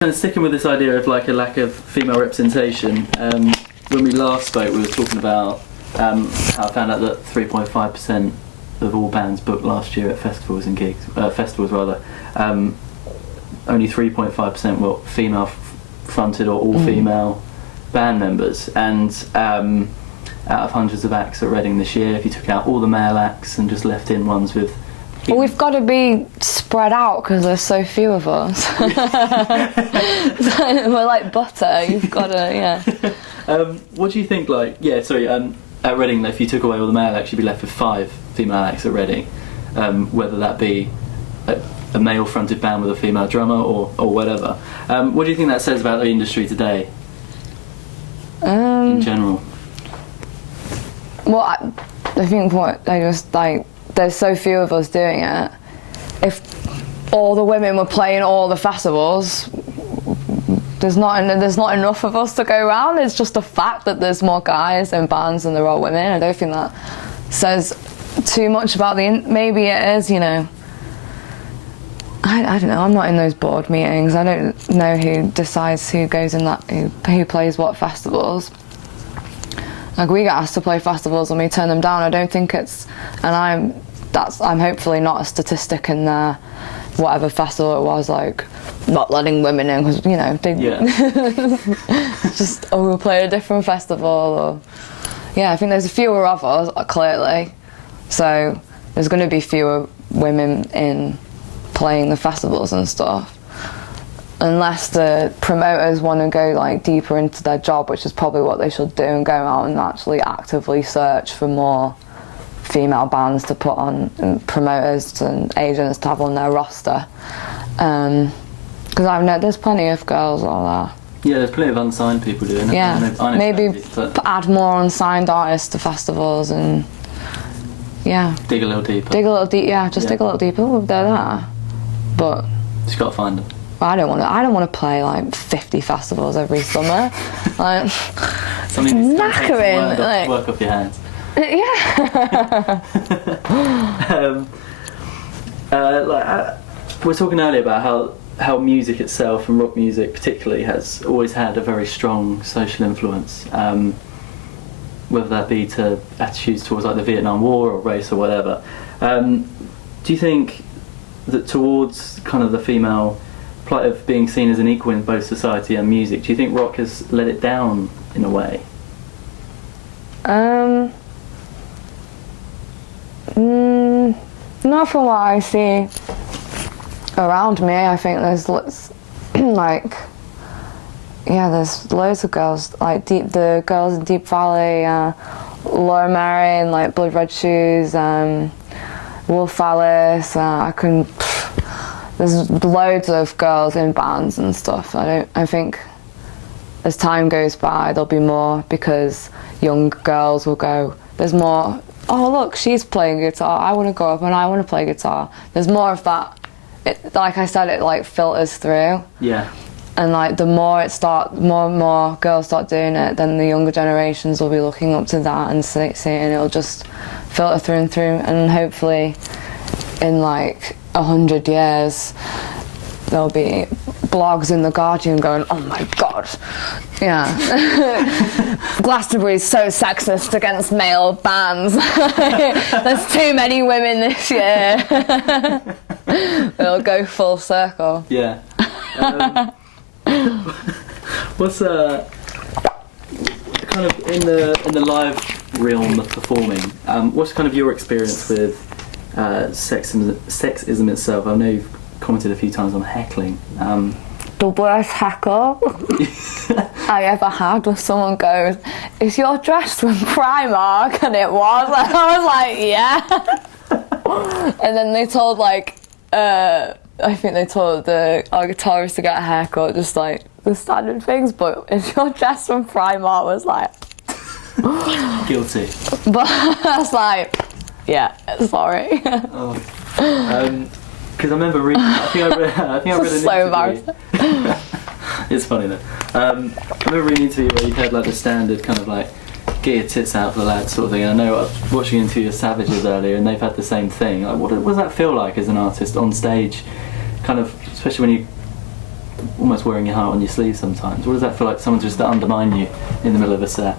Kind of sticking with this idea of like a lack of female representation, when we last spoke we were talking about how I found out that 3.5% of all bands booked last year at festivals and gigs, only 3.5% were female fronted or all female band members, and out of hundreds of acts at Reading this year, if you took out all the male acts and just left in ones with... Well, we've got to be spread out because there's so few of us. We're like butter. You've got to, yeah. What do you think? Like, at Reading, if you took away all the male acts, you'd be left with 5 female acts at Reading. Whether that be a male-fronted band with a female drummer or whatever. What do you think that says about the industry today? In general. Well, I think what they just like. There's so few of us doing it. If all the women were playing all the festivals, there's not enough of us to go around. It's just a fact that there's more guys in bands than there are women. I don't think that says too much about maybe it is, you know. I don't know. I'm not in those board meetings. I don't know who decides who goes in that, who plays what festivals. Like, we get asked to play festivals and we turn them down. I don't think it's, and I'm hopefully not a statistic in there, whatever festival it was, like, not letting women in because, you know, they just, we'll play a different festival, or, yeah, I think there's fewer of us, clearly, so there's going to be fewer women in playing the festivals and stuff. Unless the promoters want to go like deeper into their job, which is probably what they should do, and go out and actually actively search for more female bands to put on, and promoters and agents to have on their roster. Because I've known there's plenty of girls like that. Yeah, there's plenty of unsigned people doing it. Yeah, maybe add more unsigned artists to festivals and dig a little deeper. Dig a little deeper. Oh, they're there, but just gotta find them. I don't want to play like 50 festivals every summer. Like, it's knackering. Work off your hands. Yeah. We were talking earlier about how music itself, and rock music particularly, has always had a very strong social influence. Whether that be to attitudes towards like the Vietnam War or race or whatever. Do you think that towards kind of the female plight of being seen as an equal in both society and music, do you think rock has let it down in a way? Not from what I see around me. I think there's there's loads of girls, like the girls in Deep Valley, Laura Marion, like Blood Red Shoes, Wolf Alice. There's loads of girls in bands and stuff. I think as time goes by there'll be more, because young girls will go, there's more, oh look, she's playing guitar, I want to go up and I want to play guitar. There's more of that. Like I said, it like filters through. Yeah. And like the more and more girls start doing it, then the younger generations will be looking up to that and seeing it, and it'll just filter through and through, and hopefully in like 100 years there'll be blogs in the Guardian going, oh my god, yeah, Glastonbury's so sexist against male bands. There's too many women this year. It'll go full circle. Yeah. What's kind of in the live realm of performing? What's kind of your experience with sexism itself? I know you've commented a few times on heckling. The worst heckle I ever had was someone goes, "Is your dress from Primark?" And it was. And I was like, yeah. And then they told I think they told our guitarist to get a haircut, just like the standard things. But "Is your dress from Primark?" was like guilty. But I was like, yeah, sorry. Because I remember reading, I think I read an so interview. It's funny though. I remember reading an interview where you had like the standard kind of like get your tits out for the lads sort of thing. And I know I was watching into your Savages earlier, and they've had the same thing. Like, what does that feel like as an artist on stage? Kind of, especially when you almost wearing your heart on your sleeve sometimes? What does that feel like? Someone just to undermine you in the middle of a set?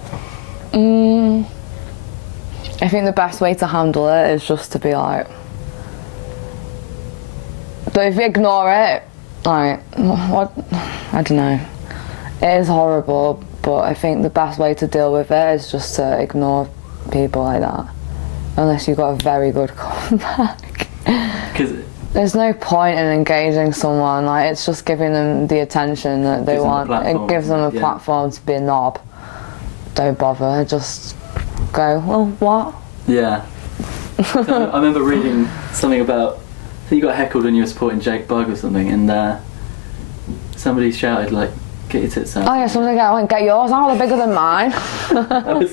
I think the best way to handle it is just to be like, but if you ignore it, like, what, I don't know. It is horrible, but I think the best way to deal with it is just to ignore people like that. Unless you've got a very good comeback. There's no point in engaging someone, like, it's just giving them the attention that they want. It gives them a platform to be a knob. Don't bother, just go, well, what? Yeah. I remember reading something about, I think you got heckled when you were supporting Jake Bugg or something, and somebody shouted, like, get your tits out. Oh yeah, somebody went, get yours out, they're bigger than mine. That was it.